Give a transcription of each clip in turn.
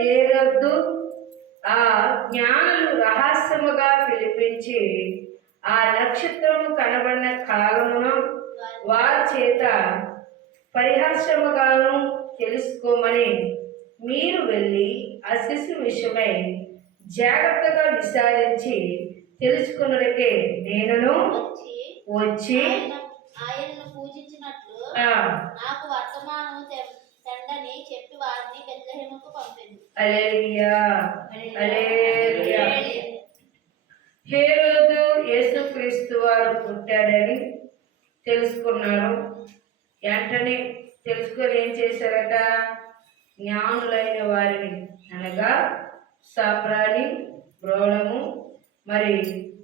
హేరోదు ఆ జ్ఞానులు రహస్యముగా పిలిపించి ఆ నక్షత్రము కనబడిన కాలమున వారి చేత పరిహాస్యముగాను తెలుసుకోమని మీరు వెళ్ళి ఆ శిశువు విషయమై జాగ్రత్తగా విచారించి తెలుసుకున్నకే నేనును వచ్చి ఆయనను పూజించినట్లు నాకు వర్తమానము తండని చెప్పి వారిని బెత్లెహేముకు పంపింది. హల్లెలూయా హల్లెలూయా. హేరోదు యేసుక్రీస్తు వారు పుట్టాడని తెలుసుకున్నారు. వెంటనే తెలుసుకొని ఏం చేశారట? జ్ఞానులైన వారిని అనగా సాంబ్రాణి బ్రోళము మరి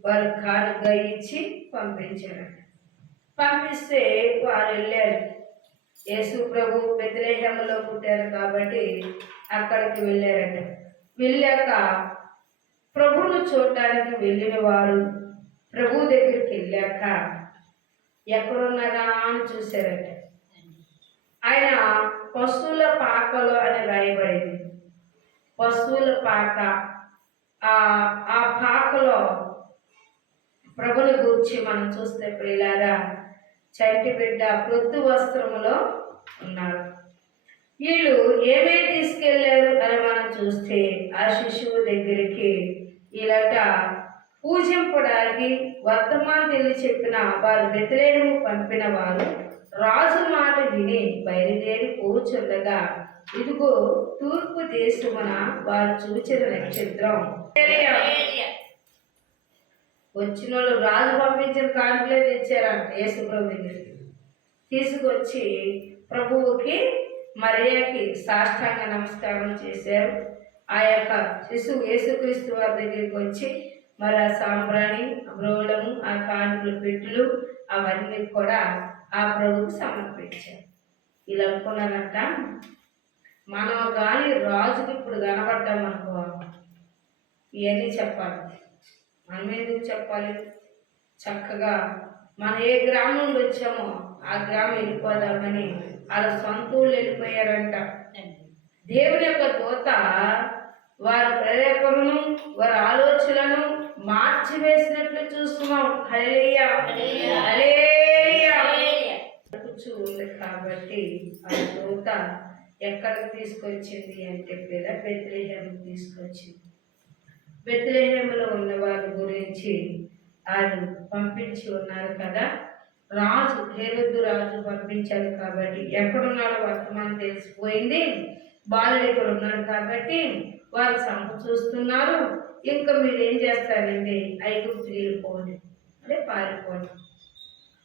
వారు కానుకగా ఇచ్చి పంపించారట. పంపిస్తే వారు వెళ్ళారు. యేసు ప్రభు బెత్లెహేములో పుట్టారు కాబట్టి అక్కడికి వెళ్ళారట. వెళ్ళాక ప్రభువును చూడటానికి వెళ్ళిన వారు ప్రభు దగ్గరికి వెళ్ళాక ఎక్కడున్నారా అని చూశారట. ఆయన పశువుల పాకలో అని రాయబడింది. పశువుల పాక. ఆ పాకలో ప్రభుని గూర్చి మనం చూస్తే ప్రియులారా చంటి బిడ్డ ప్రొద్దు వస్త్రములో ఉన్నారు. వీళ్ళు ఏమేమి తీసుకెళ్లారు అని మనం చూస్తే ఆ శిశువు దగ్గరికి వీళ్ళట పూజింపడానికి వర్తమానం తెలియ చెప్పిన వారు బెత్లెహేము పంపిన వారు రాజు మాట విని బయలుదేరి కూర్చుండగా ఇదిగో తూర్పు దేశమున వారు చూచిన నక్షత్రం. వచ్చిన వాళ్ళు రాజు పంపించిన కానుకలే తెచ్చారంట యేసు ప్రభు దగ్గరికి. తీసుకొచ్చి ప్రభువుకి మరియకి సాష్టాంగ నమస్కారం చేశారు. ఆ యొక్క శిశువు యేసుక్రీస్తు వారి దగ్గరికి వచ్చి మరి ఆ సాంబ్రాణి బ్రోళము ఆ కానుకల పెట్టులు అవన్నీ కూడా ఆ ప్రభువుకు సమర్పించారు. ఇలా అనుకున్నారంట, మనం కానీ రాజుకి ఇప్పుడు కనబడ్డామనుకో ఇవన్నీ చెప్పాలి. మనం ఎందుకు చెప్పాలి? చక్కగా మనం ఏ గ్రామం నుండి వచ్చామో ఆ గ్రామం వెళ్ళిపోదామని వాళ్ళ సొంత ఊళ్ళు వెళ్ళిపోయారంట. దేవుని యొక్క దూత వారి ప్రేరేపణను వారి ఆలోచనలను మార్చివేసినట్లు చూస్తున్నాం. హల్లెలూయా హల్లెలూయా. ఉంది కాబట్టి ఆ దూత ఎక్కడికి తీసుకొచ్చింది అంటే బెత్లెహేముకు తీసుకొచ్చింది. బెత్లెహేములో ఉన్న వారి గురించి ఆయన పంపించి ఉన్నారు కదా. రాజు హేరోదు రాజు పంపించారు కాబట్టి ఎక్కడున్నాడో వర్తమానం తెలిసిపోయింది. బాలుడు ఇక్కడ ఉన్నాడు కాబట్టి వారు సంప చూస్తున్నారు. ఇంకా మీరు ఏం చేస్తారండి? ఐగుప్తు వెళ్ళిపోండి అంటే పారిపోండి.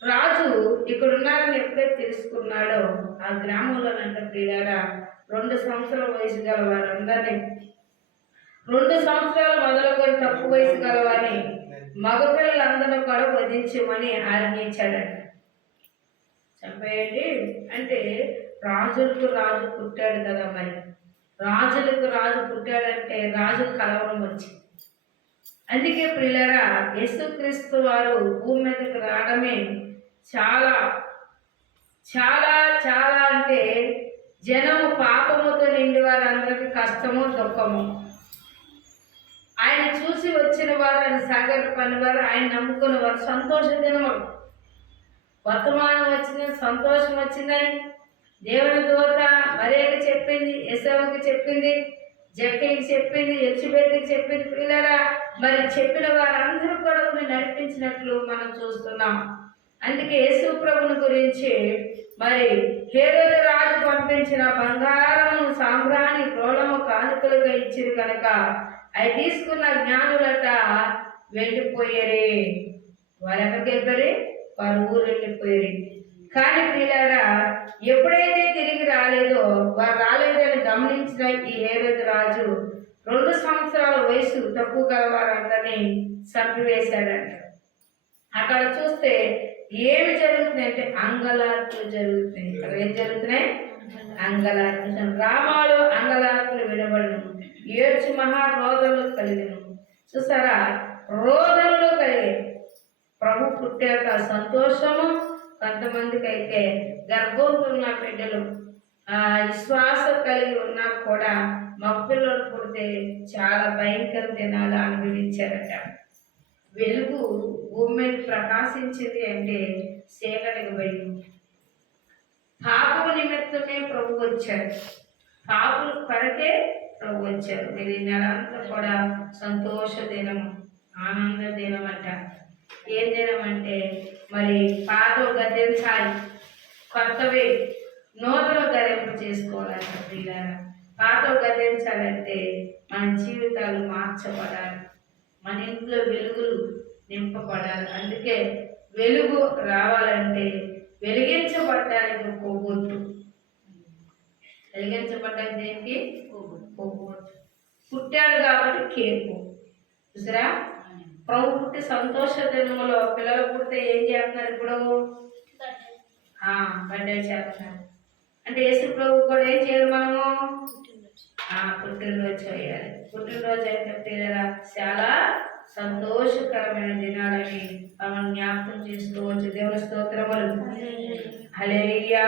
రాజు ఇక్కడ ఉన్నారని ఎప్పుడైతే తెలుసుకున్నాడో ఆ గ్రామంలోనంట ప్రియులారా 2 సంవత్సరాల వయసు గల వారందరినీ 2 సంవత్సరాలు మొదలుకొని తక్కువ వయసు గలవారిని మగపిల్లలందరూ కూడా వధించమని ఆజ్ఞించాడంట. చంపేయండి అంటే రాజులకు రాజు పుట్టాడు కదా. మరి రాజులకు రాజు పుట్టాడంటే రాజు కలవరం వచ్చింది. అందుకే ప్రియులారా యేసుక్రీస్తు వారు భూమి మీదకి రావడమే చాలా చాలా చాలా అంటే జనము పాపముతో నిండి వారందరికీ కష్టము దుఃఖము. ఆయన చూసి వచ్చిన వారు, ఆయన సాగర పనివారు, ఆయన నమ్ముకున్న వారు సంతోష దినము. వర్తమానం వచ్చిందని సంతోషం వచ్చిందని దేవుని దూత మరియకి చెప్పింది, ఏసావుకి చెప్పింది, జక్కయ్యకి చెప్పింది, ఎలిజబెత్కి చెప్పింది. పిల్లరా మరి చెప్పిన వారందరూ కూడా నడిపించినట్లు మనం చూస్తున్నాం. అందుకే యేసు ప్రభుని గురించి మరి హేరోదు రాజు పంపించిన బంగారము సాంబ్రాణి బ్రోళము కానుకలుగా ఇచ్చిరు కనుక అవి తీసుకున్న జ్ఞానులట వెళ్ళిపోయారే. వారు ఎక్కడికి వెళ్ళిపోయారు? వారు ఊరు వెళ్ళిపోయారు. కానీ పిల్లారా ఎప్పుడైతే తిరిగి రాలేదో వారు రాలేదని గమనించిన ఈ హేరోదు రాజు 2 సంవత్సరాల వయసు తక్కువ గలవారందరినీ చంపివేశాడంట. అక్కడ చూస్తే ఏమి జరుగుతున్నాయంటే అంగలార్పులు జరుగుతున్నాయి. అక్కడ ఏం జరుగుతున్నాయి? అంగలార్పులు. గ్రామాలు అంగలార్పులు వినబడును, ఏడ్చి మహారోదనలు కలిగిన. చూసారా? రోదనలు కలిగే ప్రభు పుట్టాక సంతోషము. కొంతమందికి అయితే గర్భంతో ఉన్న బిడ్డలు విశ్వాసం కలిగి ఉన్నా కూడా మగపిల్లలు పుడితే చాలా భయంకర దినాలు అనుభవించారట. వెలుగు భూమి మీద ప్రకాశించింది అంటే చీకటికి భయం. పాపము నిమిత్తమే ప్రభు వచ్చారు, పాపుల కొరకే ప్రభు వచ్చారు. మీరు ఈ నెల అంతా కూడా సంతోష దినము, ఆనంద దినం అంట. ఏం దినం అంటే మరి పాతవి గద్దించాలి, కొత్తవి నూతన ధరింప చేసుకోవాలంట. ప్రియులారా, పాతవి గద్దించాలంటే మన జీవితాలు మార్చబడాలి, మన ఇంట్లో వెలుగులు నింపబడాలి. అందుకే వెలుగు రావాలంటే వెలిగించబడ్డానికి కొవ్వొద్దు. వెలిగించబడ్డానికి దేనికి? కొవ్వొద్దు. పుట్టాడు కాబట్టి కేకు చూసారా. ప్రభు పుట్టి సంతోష దినములో పిల్లలు పుడితే ఏం చేస్తున్నారు ఇప్పుడు? బర్త్డే చేస్తున్నారు. అంటే యేసు ప్రభు కూడా ఏం చేయాలి? మనము పుట్టినరోజు చేయాలి. పుట్టినరోజు అయితే పిల్లల చాలా సంతోషకరమైన దినాలని మనం జ్ఞాపకం చేసుకోవచ్చు. దేవుని స్తోత్రములు. హల్లెలూయా.